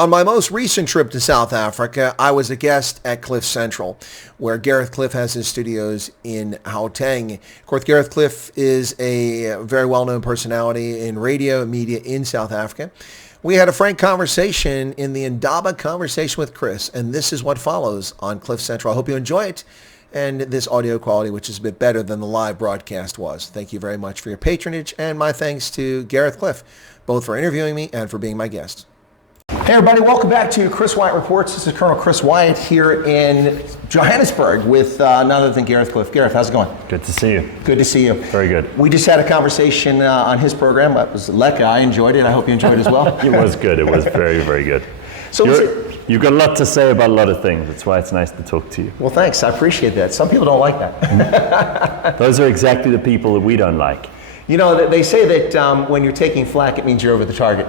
On my most recent trip to South Africa, I was a guest at Cliff Central, where Gareth Cliff has his studios in Gauteng. Of course, Gareth Cliff is a very well-known personality in radio and media in South Africa. We had a frank conversation in the Indaba Conversation with Chris, and this is what follows on Cliff Central. I hope you enjoy it, and this audio quality, which is a bit better than the live broadcast was. Thank you very much for your patronage, and my thanks to Gareth Cliff, both for interviewing me and for being my guest. Hey everybody, welcome back to Chris Wyatt Reports. This is Colonel Chris Wyatt here in Johannesburg with none other than Gareth Cliff. Gareth, how's it going? Good to see you. Good to see you. Very good. We just had a conversation on his program. It was Lekka. I enjoyed it. I hope you enjoyed it as well. It was good. It was very, very good. So you've got a lot to say about a lot of things. That's why it's nice to talk to you. Well, thanks. I appreciate that. Some people don't like that. Those are exactly the people that we don't like. You know, they say that when you're taking flak, it means you're over the target.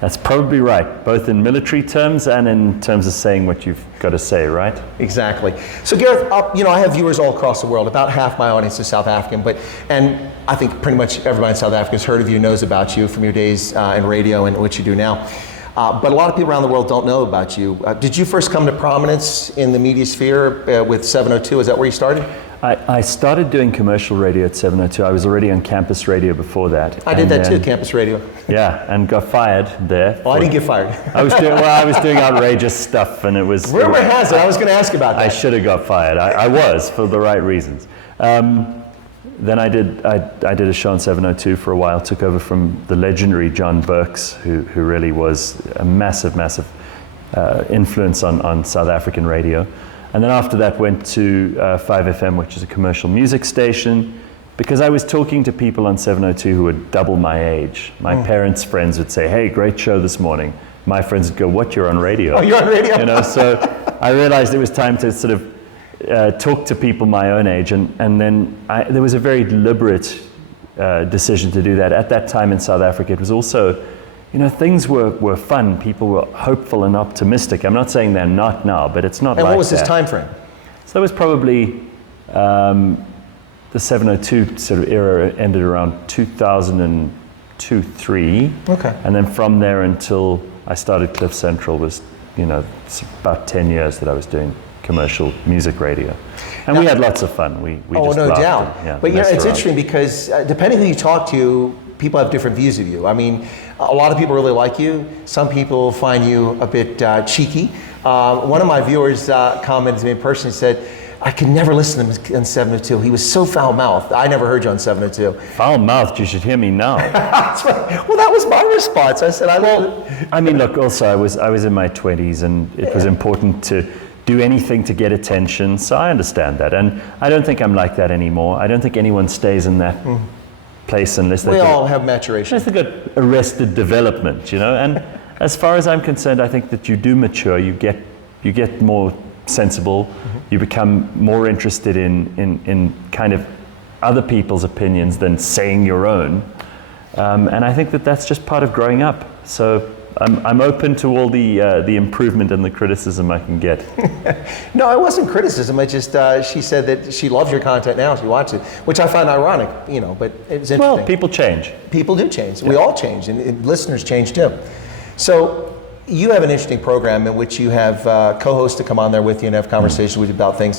That's probably right, both in military terms and in terms of saying what you've got to say, right? Exactly. So Gareth, I have viewers all across the world. About half my audience is South African, and I think pretty much everybody in South Africa has heard of you, knows about you from your days in radio and what you do now. But a lot of people around the world don't know about you. Did you first come to prominence in the media sphere with 702? Is that where you started? I started doing commercial radio at 702. I was already on campus radio before that. I did that too, campus radio. Yeah, and got fired there. Oh, I didn't get fired. I was doing outrageous stuff, and it was... Rumor has it, I was going to ask about that. I should have got fired. I was, for the right reasons. Then I did a show on 702 for a while, took over from the legendary John Burks, who really was a massive influence on South African radio. And then after that went to 5FM, which is a commercial music station, because I was talking to people on 702 who were double my age. My parents' friends would say, "Hey, great show this morning." My friends would go, "What, you're on radio?" Oh, you're on radio? You know, so I realized it was time to sort of talk to people my own age, and then there was a very deliberate decision to do that. At that time in South Africa, it was also, things were fun. People were hopeful and optimistic. I'm not saying they're not now, but it's not like that. And what was this time frame? So that was probably the 702 sort of era ended around 2002, 3. Okay. And then from there until I started Cliff Central was, it's about 10 years that I was doing commercial music radio. And we had lots of fun. We just no laughed doubt. and, but it's interesting because depending who you talk to, people have different views of you. I mean, a lot of people really like you. Some people find you a bit cheeky. One of my viewers commented to me personally, said, "I could never listen to him on 702. He was so foul-mouthed. I never heard you on 702. Foul-mouthed? You should hear me now. That's right. Well, that was my response. I said, look, also I was in my 20s, and it was important to do anything to get attention, so I understand that. And I don't think I'm like that anymore. I don't think anyone stays in that place unless they all have maturation. Unless they got arrested development, And as far as I'm concerned, I think that you do mature. You get more sensible. You become more interested in kind of other people's opinions than saying your own. And I think that that's just part of growing up. So I'm open to all the improvement and the criticism I can get. No, it wasn't criticism. I just she said that she loves your content now. She watches it, which I find ironic, but it's interesting. Well, people change. People do change. Yeah. We all change, and listeners change too. So you have an interesting program in which you have co-hosts to come on there with you and have conversations with you about things.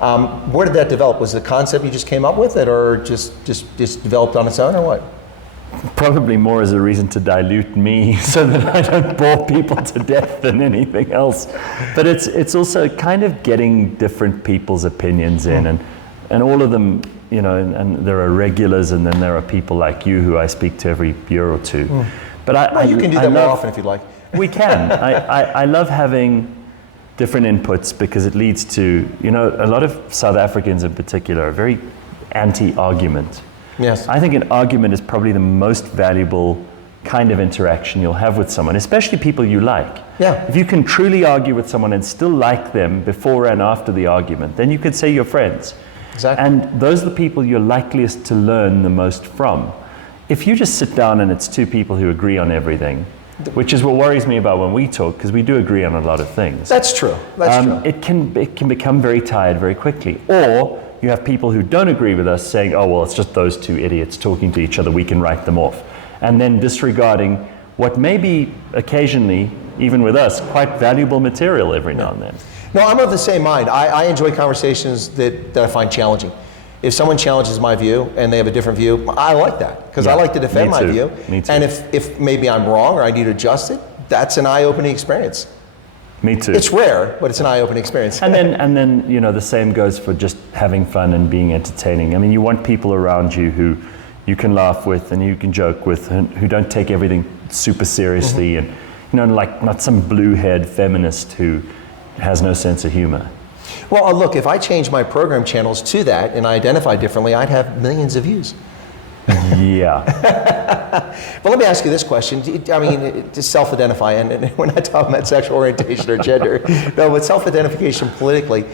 Where did that develop? Was it a concept you just came up with it, or just developed on its own, or what? Probably more as a reason to dilute me so that I don't bore people to death than anything else. But it's also kind of getting different people's opinions in, and all of them, and there are regulars, and then there are people like you who I speak to every year or two. But you can do that more often if you'd like. We can. I love having different inputs because it leads to, a lot of South Africans in particular are very anti-argument. Yes. I think an argument is probably the most valuable kind of interaction you'll have with someone, especially people you like. Yeah. If you can truly argue with someone and still like them before and after the argument, then you could say you're friends. Exactly. And those are the people you're likeliest to learn the most from. If you just sit down and it's two people who agree on everything, which is what worries me about when we talk, because we do agree on a lot of things. That's true. That's true. It can become very tired very quickly. Or you have people who don't agree with us saying, "Oh, well, it's just those two idiots talking to each other, we can write them off." And then disregarding what may be occasionally even with us, quite valuable material every now and then. No, I'm of the same mind. I enjoy conversations that I find challenging. If someone challenges my view and they have a different view, I like that, because I like to defend my view. Me too. And if maybe I'm wrong or I need to adjust it, that's an eye-opening experience. Me too. It's rare, but it's an eye-opening experience. And then you know, the same goes for just having fun and being entertaining. I mean, you want people around you who you can laugh with and you can joke with, and who don't take everything super seriously, and you know, like not some blue-haired feminist who has no sense of humor. Well, look, if I change my program channels to that and I identify differently, I'd have millions of views. Yeah. But let me ask you this question. I mean, to self-identify, and we're not talking about sexual orientation or gender, no, but self-identification politically,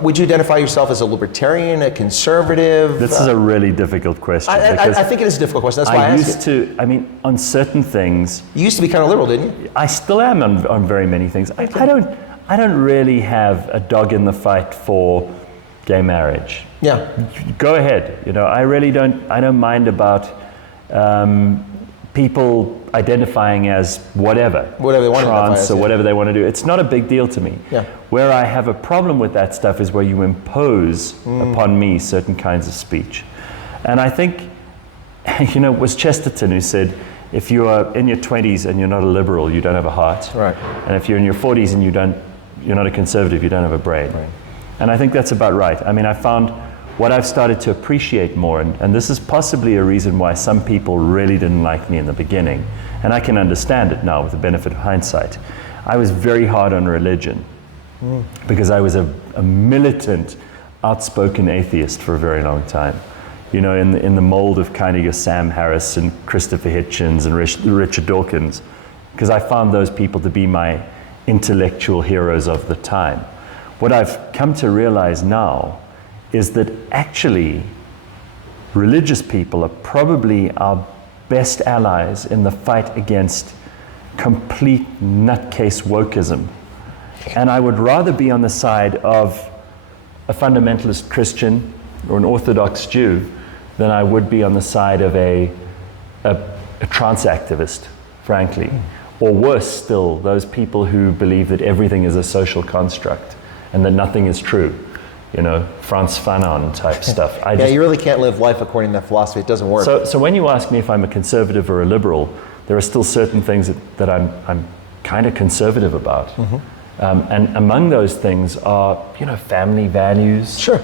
would you identify yourself as a libertarian, a conservative? This is a really difficult question. I think it is a difficult question. That's why I asked it. I mean, on certain things. You used to be kind of liberal, didn't you? I still am on very many things. I don't really have a dog in the fight for gay marriage. Yeah. Go ahead. You know, I really don't. I don't mind about people identifying as whatever they want to identify as, or whatever they want to do. It's not a big deal to me. Yeah. Where I have a problem with that stuff is where you impose upon me certain kinds of speech. And I think, you know, it was Chesterton who said, if you are in your 20s and you're not a liberal, you don't have a heart. Right. And if you're in your 40s and you're not a conservative, you don't have a brain. Right. And I think that's about right. I mean, I found what I've started to appreciate more, and this is possibly a reason why some people really didn't like me in the beginning, and I can understand it now with the benefit of hindsight. I was very hard on religion because I was a militant, outspoken atheist for a very long time. You know, in the mold of kind of your Sam Harris and Christopher Hitchens and Richard Dawkins, because I found those people to be my intellectual heroes of the time. What I've come to realize now is that actually religious people are probably our best allies in the fight against complete nutcase wokeism. And I would rather be on the side of a fundamentalist Christian or an Orthodox Jew than I would be on the side of a trans activist, frankly. Or worse still, those people who believe that everything is a social construct and that nothing is true. You know, Frantz Fanon type stuff. You really can't live life according to that philosophy. It doesn't work. So when you ask me if I'm a conservative or a liberal, there are still certain things that I'm kind of conservative about. And among those things are, you know, family values. Sure.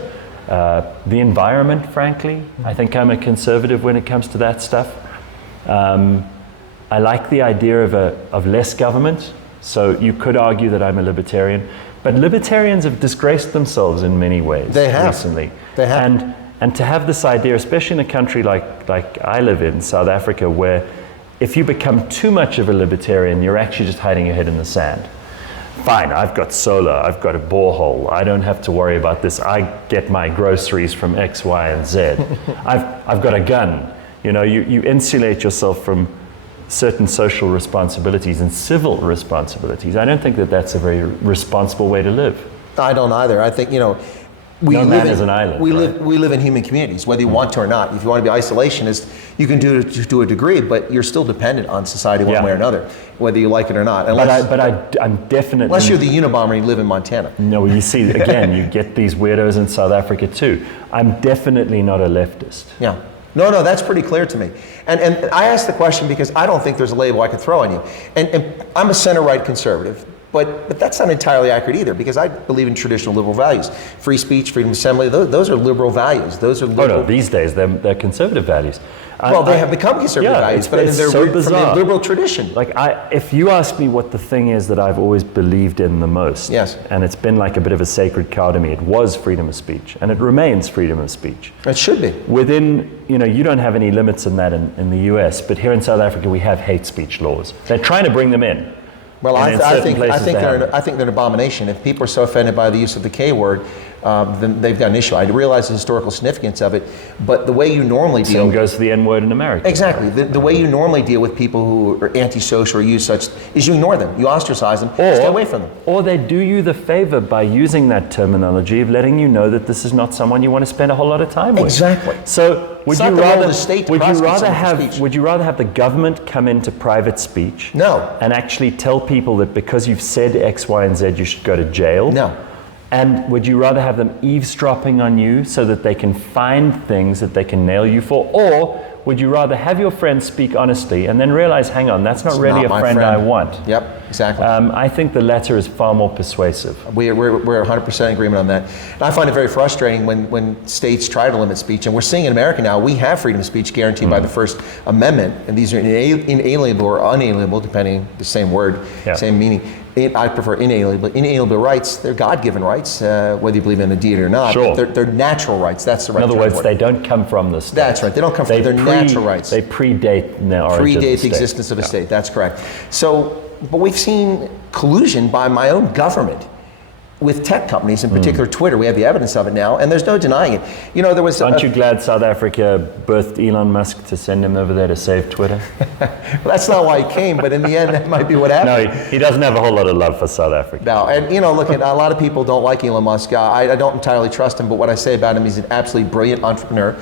The environment, frankly. I think I'm a conservative when it comes to that stuff. I like the idea of less government. So you could argue that I'm a libertarian. But libertarians have disgraced themselves in many ways recently. They have. And to have this idea, especially in a country like I live in, South Africa, where if you become too much of a libertarian, you're actually just hiding your head in the sand. Fine, I've got solar, I've got a borehole, I don't have to worry about this. I get my groceries from X, Y, and Z. I've got a gun. You know, you insulate yourself from certain social responsibilities and civil responsibilities. I don't think that that's a very responsible way to live. I don't either. I think, you know, we live is an island. We live in human communities, whether you want to or not. If you want to be isolationist, you can do it to a degree, but you're still dependent on society one way or another, whether you like it or not. I'm definitely... Unless you're the Unabomber and you live in Montana. No, you see, again, you get these weirdos in South Africa too. I'm definitely not a leftist. Yeah. No, that's pretty clear to me. And I asked the question because I don't think there's a label I could throw on you. And I'm a center-right conservative, but that's not entirely accurate either, because I believe in traditional liberal values. Free speech, freedom of assembly, those are liberal values. Those are liberal. Oh no, these days they're conservative values. Well, they have become conservative values, but they're so from the liberal tradition. Like if you ask me what the thing is that I've always believed in the most, yes, and it's been like a bit of a sacred cow to me, it was freedom of speech, and it remains freedom of speech. It should be. Within, you know, you don't have any limits in that in the US, but here in South Africa we have hate speech laws. They're trying to bring them in. Well, I think they're an abomination. If people are so offended by the use of the K word, then they've got an issue. I realize the historical significance of it, but the way you normally deal... Same goes to the N word in America. Exactly. The way you normally deal with people who are antisocial or use such is you ignore them. You ostracize them. Stay away from them. Or they do you the favor by using that terminology of letting you know that this is not someone you want to spend a whole lot of time with. Exactly. So It's not the role of the state to prosecute someone for speech. Would you rather have the government come into private speech? No. And actually tell people that because you've said X, Y, and Z, you should go to jail? No. And would you rather have them eavesdropping on you so that they can find things that they can nail you for? Or would you rather have your friend speak honestly and then realize, hang on, that's not really a friend I want? Yep, exactly. I think the latter is far more persuasive. We're 100% in agreement on that. And I find it very frustrating when states try to limit speech. And we're seeing in America now, we have freedom of speech guaranteed by the First Amendment. And these are inalienable or unalienable, depending the same word, same meaning. I prefer inalienable rights. They're God-given rights, whether you believe in a deity or not. Sure. They're natural rights. That's the right term. In other words, they don't come from the state. That's right. They don't come from. They're natural rights. They predate the origin of the state. Existence of a state. That's correct. So, but we've seen collusion by my own government with tech companies, in particular Twitter. We have the evidence of it now, and there's no denying it. You know, there was. Aren't you glad South Africa birthed Elon Musk to send him over there to save Twitter? Well, that's not why he came, but in the end, that might be what happened. No, he doesn't have a whole lot of love for South Africa. No, and you know, look, a lot of people don't like Elon Musk. I don't entirely trust him, but what I say about him, he's an absolutely brilliant entrepreneur.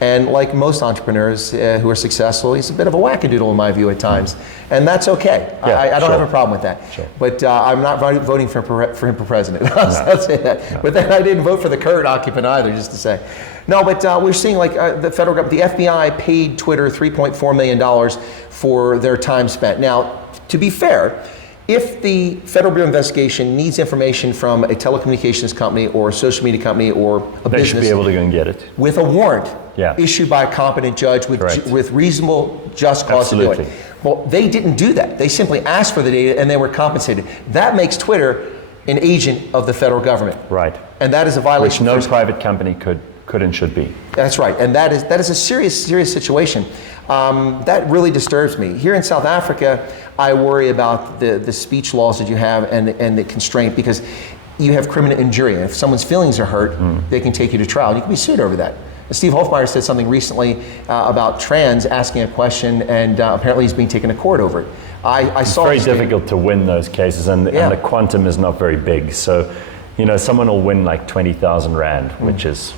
And like most entrepreneurs who are successful, he's a bit of a wackadoodle in my view at times. And that's okay. Yeah, I don't have a problem with that. Sure. But I'm not voting for him for president. I'll say that. No. But then I didn't vote for the current occupant either, just to say. No, but we're seeing like the federal government, the FBI paid Twitter $3.4 million for their time spent. Now, to be fair, if the Federal Bureau of Investigation needs information from a telecommunications company or a social media company or a business, they should be able to go and get it. With a warrant issued by a competent judge with reasonable, just cause to do it. Well, they didn't do that. They simply asked for the data and they were compensated. That makes Twitter an agent of the federal government. Right. And that is a violation. Which no private company could and should be. That's right. And that is a serious situation. That really disturbs me. Here in South Africa, I worry about the speech laws that you have and the constraint, because you have criminal injury. If someone's feelings are hurt, they can take you to trial. You can be sued over that. Steve Hofmeyer said something recently about trans asking a question, and apparently he's being taken to court over it. It's very difficult to win those cases, and the quantum is not very big. So, you know, someone will win like 20,000 Rand, which is,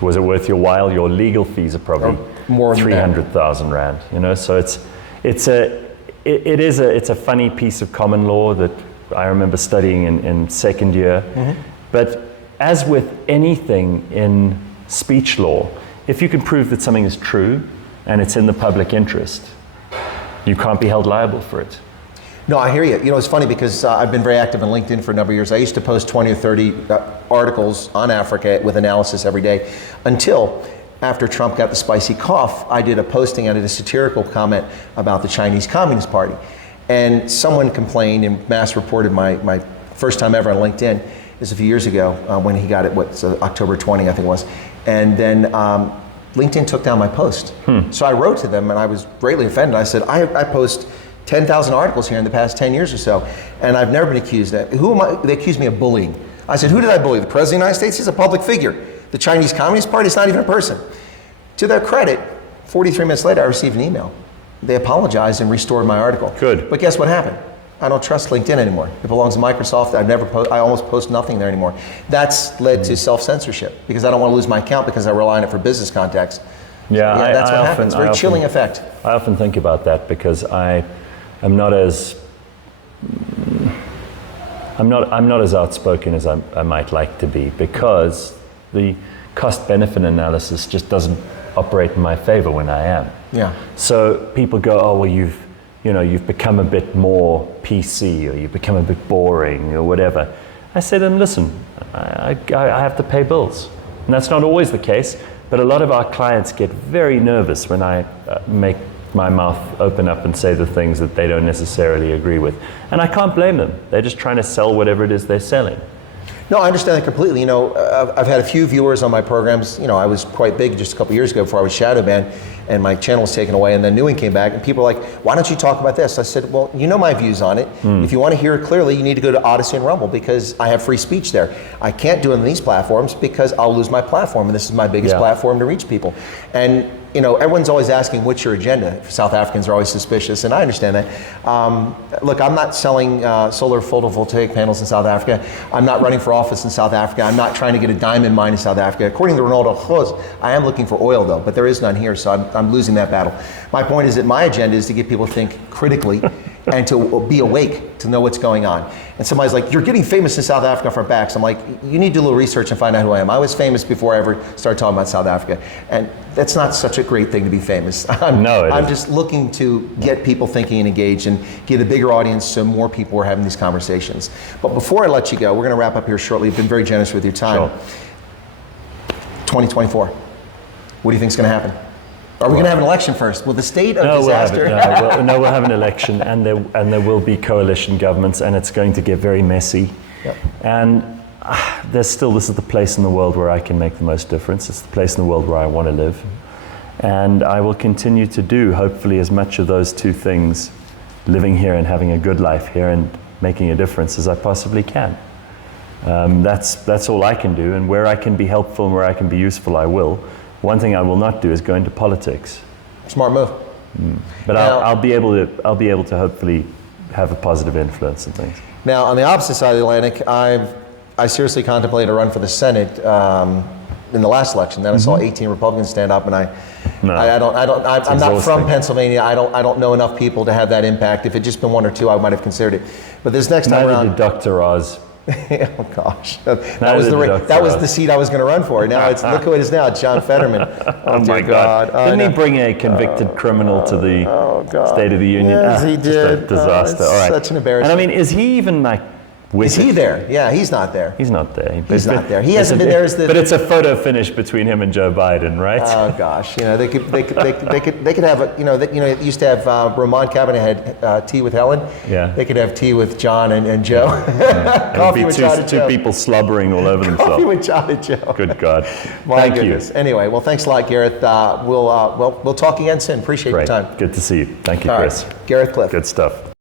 was it worth your while? Your legal fees are probably more than 300,000 Rand. You know, so it's a funny piece of common law that I remember studying in second year. But as with anything in speech law, if you can prove that something is true and it's in the public interest, you can't be held liable for it. No, I hear you. You know, it's funny because I've been very active on LinkedIn for a number of years. I used to post 20 or 30 articles on Africa with analysis every day, until after Trump got the spicy cough, I did a posting, I did a satirical comment about the Chinese Communist Party. And someone complained and mass reported my first time ever on LinkedIn. This was a few years ago when he got it, October 20, I think it was. And then LinkedIn took down my post. So I wrote to them and I was greatly offended. I said, I post 10,000 articles here in the past 10 years or so, and I've never been accused of that. Who am I? They accused me of bullying. I said, who did I bully? The President of the United States? He's a public figure. The Chinese Communist Party is not even a person. To their credit, 43 minutes later, I received an email. They apologized and restored my article. Good. But guess what happened? I don't trust LinkedIn anymore. It belongs to Microsoft. I almost post nothing there anymore. That's led to self-censorship, because I don't want to lose my account because I rely on it for business contacts. Yeah, that's what happens. Very chilling effect. I often think about that because I'm not as outspoken as I might like to be, because the cost-benefit analysis just doesn't operate in my favor when I am. Yeah. So people go, oh well, you've become a bit more PC, or you've become a bit boring, or whatever. I say to them, listen, I have to pay bills, and that's not always the case. But a lot of our clients get very nervous when I make my mouth open up and say the things that they don't necessarily agree with. And I can't blame them. They're just trying to sell whatever it is they're selling. No, I understand that completely. You know, I've had a few viewers on my programs. You know, I was quite big just a couple years ago before I was shadow banned, and my channel was taken away, and then Newing came back, and people were like, why don't you talk about this? I said, well, you know my views on it. If you want to hear it clearly, you need to go to Odyssey and Rumble, because I have free speech there. I can't do it on these platforms because I'll lose my platform, and this is my biggest platform to reach people. And you know, everyone's always asking, what's your agenda? South Africans are always suspicious, and I understand that. Look, I'm not selling solar photovoltaic panels in South Africa. I'm not running for office in South Africa. I'm not trying to get a diamond mine in South Africa. According to Ronaldo Gross, I am looking for oil, though, but there is none here, so I'm losing that battle. My point is that my agenda is to get people to think critically and to be awake, to know what's going on. And somebody's like, you're getting famous in South Africa off our backs. I'm like, you need to do a little research and find out who I am. I was famous before I ever started talking about South Africa. And that's not such a great thing to be famous. I'm just looking to get people thinking and engaged and get a bigger audience so more people are having these conversations. But before I let you go, we're going to wrap up here shortly. You've been very generous with your time. Sure. 2024, what do you think is going to happen? Are we going to have an election first? Will the state of disaster? We'll have an election, and there will be coalition governments, and it's going to get very messy. Yep. And this is the place in the world where I can make the most difference. It's the place in the world where I want to live. And I will continue to do, hopefully, as much of those two things, living here and having a good life here and making a difference, as I possibly can. That's all I can do, and where I can be helpful and where I can be useful, I will. One thing I will not do is go into politics. Smart move. But now, I'll be able to hopefully have a positive influence and things. Now, on the opposite side of the Atlantic, I seriously contemplated a run for the Senate in the last election. Then I saw 18 Republicans stand up, and I'm not from Pennsylvania. I don't know enough people to have that impact. If it just been one or two, I might have considered it. But this next time around, did Dr. Oz. Oh gosh, that was the seat I was going to run for. Now look who it is now, John Fetterman. Oh my God! Didn't he bring a convicted criminal to the State of the Union? Yes, he did. Just a disaster. All right. Such an embarrassment. And I mean, is he even like? Is he there? Yeah, he's not there. He's not there. He's not there. He hasn't been there as the. But it's a photo finish between him and Joe Biden, right? Oh gosh, you know they could have a, it used to have Ramon Cabinet had tea with Helen. Yeah. They could have tea with John and Joe. Yeah. Coffee with John and Joe. Two people slobbering all over themselves. Coffee with John and Joe. Good God. Thank you. Anyway, well, thanks a lot, Gareth. We'll talk again soon. Appreciate your time. Good to see you. Thank you, Chris. Right. Gareth Cliff. Good stuff.